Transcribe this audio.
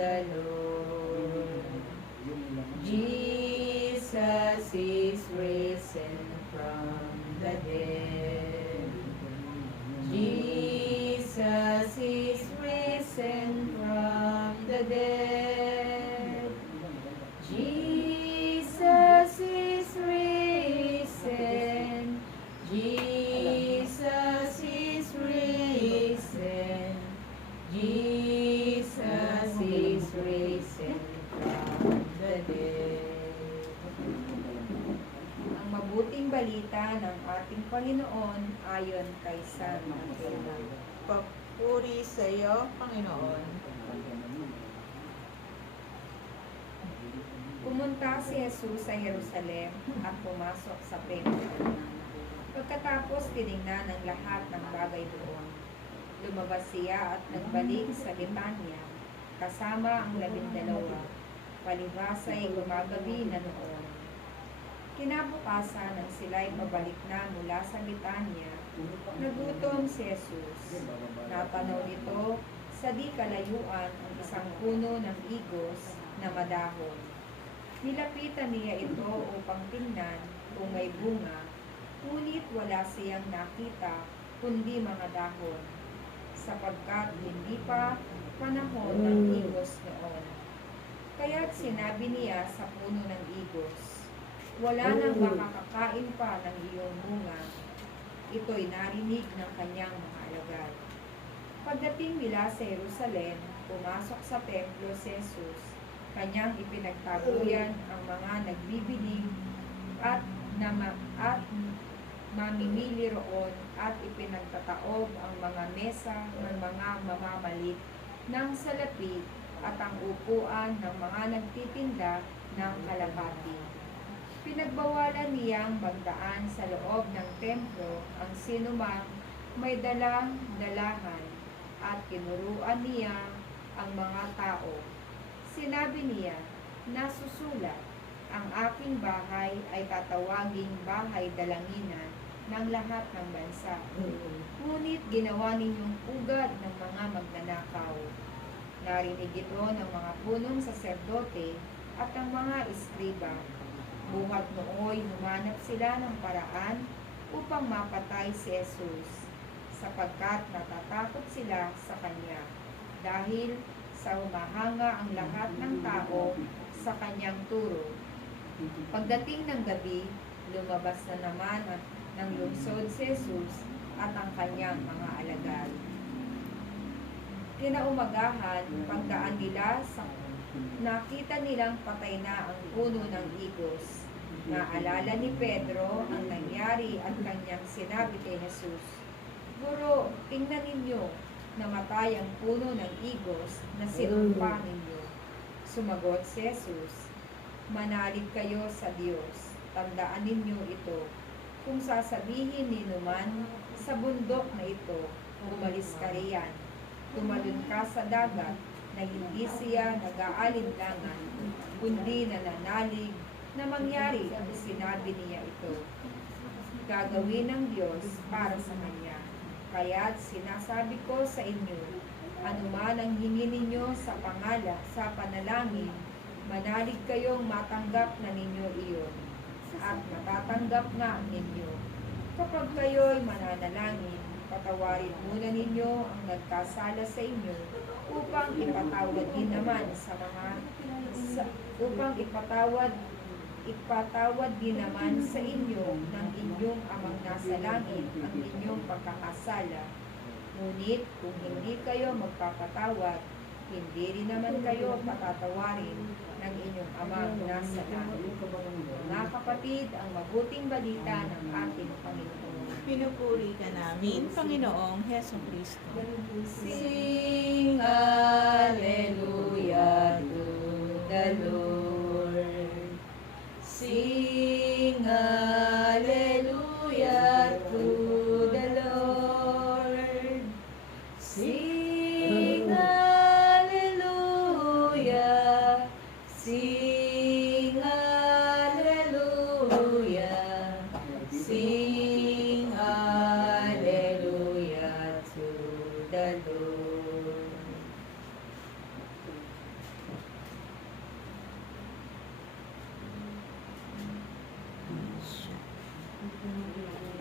the Lord. Jesus is risen from the dead. Jesus is risen from the dead. Jesus is risen. Jesus is risen. Jesus is risen from the dead. Ang mabuting balita ng ating Panginoon ayon kay San Mateo. Papuri sa iyo, Panginoon. Pumunta si Jesus sa Jerusalem at pumasok sa templo. Pagkatapos tiningnan ng lahat ng bagay doon, lumabas siya at nagbalik sa Betania kasama ang 12, palibhas ay gumagabi na noon. Kinabukasan nang sila'y pabalik na mula sa Betania, nagutom si Jesus. Natanaw nito sa di kalayuan ang isang puno ng igos na madahon. Nilapitan niya ito upang tingnan kung may bunga, ngunit wala siyang nakita kundi mga dahon, sapagkat hindi pa panahon ng igos noon. Kaya't sinabi niya sa puno ng igos, "Wala nang makakakain pa ng iyong bunga." Ito'y narinig ng kanyang mga alagad. Pagdating nila sa Jerusalem, pumasok sa templo si Jesus. Kanyang ipinagtaguyan ang mga nagbibiling at mamimili roon at ipinagtataob ang mga mesa ng mga mamamalit ng salapi at ang upuan ng mga nagtitinda ng kalapati. Pinagbawalan niyang magdaan sa loob ng templo ang sinumang may dalang dalahan at tinuruan niya ang mga tao. Sinabi niya, "Nasusulat, ang aking bahay ay tatawaging bahay dalanginan ng lahat ng bansa. Ngunit ginawa ninyong pugad ng mga magnanakaw." Narinig ito ng mga punong saserdote at ng mga iskriba. Buhat nooy humanap sila ng paraan upang mapatay si Jesus, sapagkat natatakot sila sa kanya, dahil sa humahanga ang lahat ng tao sa kanyang turo. Pagdating ng gabi, lumabas na naman ng lungsod si Jesus at ang kanyang mga alagad. Kinaumagahan, pagdaan nila nakita nilang patay na ang puno ng igos. Naalala ni Pedro ang nangyari at kanyang sinabi kay Jesus, "Guro, tingnan ninyo, namatay ang puno ng igos na sinumpa ninyo." Sumagot si Jesus, "Manalig kayo sa Diyos. Tandaan ninyo ito. Kung sasabihin ni numan sa bundok na ito, umalis ka riyan, tumalon ka sa dagat, na hindi siya nag-aalinlangan, kundi nananalig na mangyari ang sinabi niya ito, gagawin ng Diyos para sa kanya. Kaya't sinasabi ko sa inyo, anuman ang hingi ninyo sa panalangin, manalig kayong matanggap na ninyo iyon, at matatanggap nga ninyo. Kapag kayo'y mananalangin, patawarin muna ninyo ang nagkasala sa inyo, upang ipatawad din naman ipatawad din naman sa inyo ng inyong amang nasa langit ang inyong pagkakasala. Ngunit kung hindi kayo magpapatawad, hindi rin naman kayo patatawarin ng inyong amang nasa langit. Mga kapatid, ang mabuting balita ng ating Panginoon. Pinupuri ka namin, Panginoong Heso Kristo. Sing hallelujah to the Lord. Sing